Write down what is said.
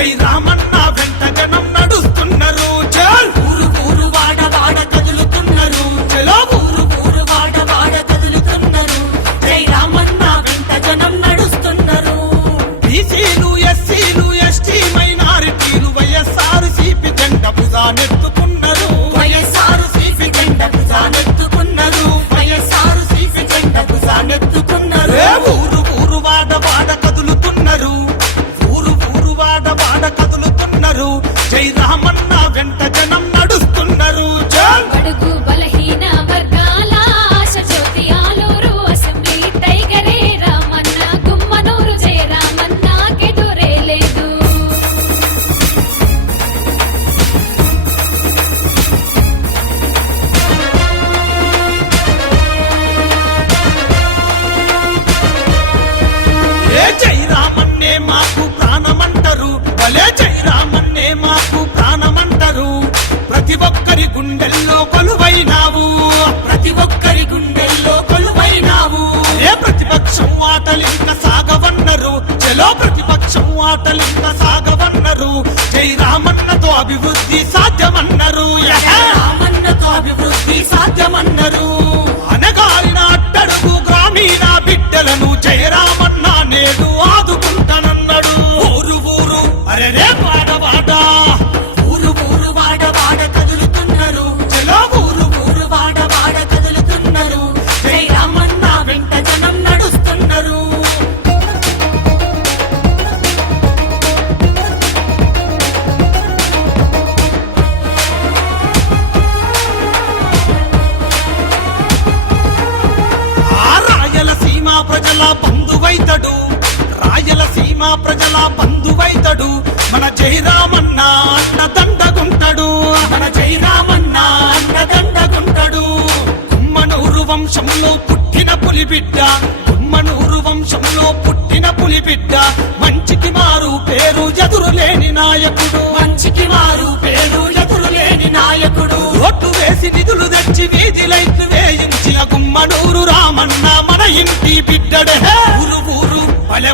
జై రామన్న వెంట జనం నడుస్తున్నారు. ఊరు ఊరు వాడ వాడ కదులుతున్నారు. చలో ఊరు ఊరు వాడ వాడ కదులుతున్నారు. జై రామన్న వెంట జనం నడుస్తున్నారు. బీసీలు ఎస్సీలు ఎస్టీ మైనారిటీలు వైఎస్ఆర్సీపీ జెండ భుజానెత్తుకున్నారు. వైఎస్ఆర్సీపీ జెండ భుజానెత్తుకున్నారు. వైఎస్ఆర్సీపీ జెండ భుజానెత్తుకున్నారు. ఊరు ఊరు వాడ వాడ కదులుతున్నారు. ఊరు ఊరు వాడ వాడ కదులుతున్నారు. జై రామన్న వెంట జనం నడుస్తున్నారు. బడుగు బలహీన వర్గాల ఆశ జ్యోతి ఆలూరు అసెంబ్లీ టైగరే రామన్న గుమ్మనూరు జై రామన్నకెదురే లేదు. జై రామన్నే మాకు ప్రాణమంటారు. భలే జై రామన్నే మాకు ప్రాణమంటారు. ప్రతి ఒక్కరి గుండెల్లో కొలువైనావు. ప్రతి ఒక్కరి గుండెల్లో కొలువైనావు. ఏ ప్రతిపక్షం ఆటలింక సాగవన్నరు. చలో ప్రతిపక్షం ఆటలింక సాగవన్నరు. జై రామన్నతో అభివృద్ధి సాధ్యమన్నరు. రామన్నతో అభివృద్ధి సాధ్యమన్నరు. అనగారిన అట్టడుగు గ్రామీణ బిడ్డలను జయ రామన్న నేడు ఆదుకుంటానన్నాడు. ఊరు ఊరు అరే వాడ వాడ ఊరు ఊరు వాడ వాడ కదులుతున్నారు. చలో ఊరు ఊరు వాడ వాడ కదులుతున్నారు. జై రామన్న వెంట జనం నడుస్తున్నారు. ఆ రాయలసీమ ప్రజల బంధువైతడు. రాయలసీమ ప్రజల బంధువైతడు. మన జై రామన్న అన్నదండగుంటాడు. మన జై రామన్న అన్నదండగుంటాడు. గుమ్మనూరు వంశంలో పుట్టిన పులిబిడ్డ. గుమ్మనూరు వంశంలో పుట్టిన పులిబిడ్డ. మంచికి మారు పేరు ఎదురులేని నాయకుడు. మంచికి మారు పేరు ఎదురులేని నాయకుడు. ఓట్లు వేసి నిధులు తెచ్చి వీధి లైట్లు వేయించిన గుమ్మనూరు రామన్న మన ఇంటి బిడ్డడే. ఊరు ఊరు బలె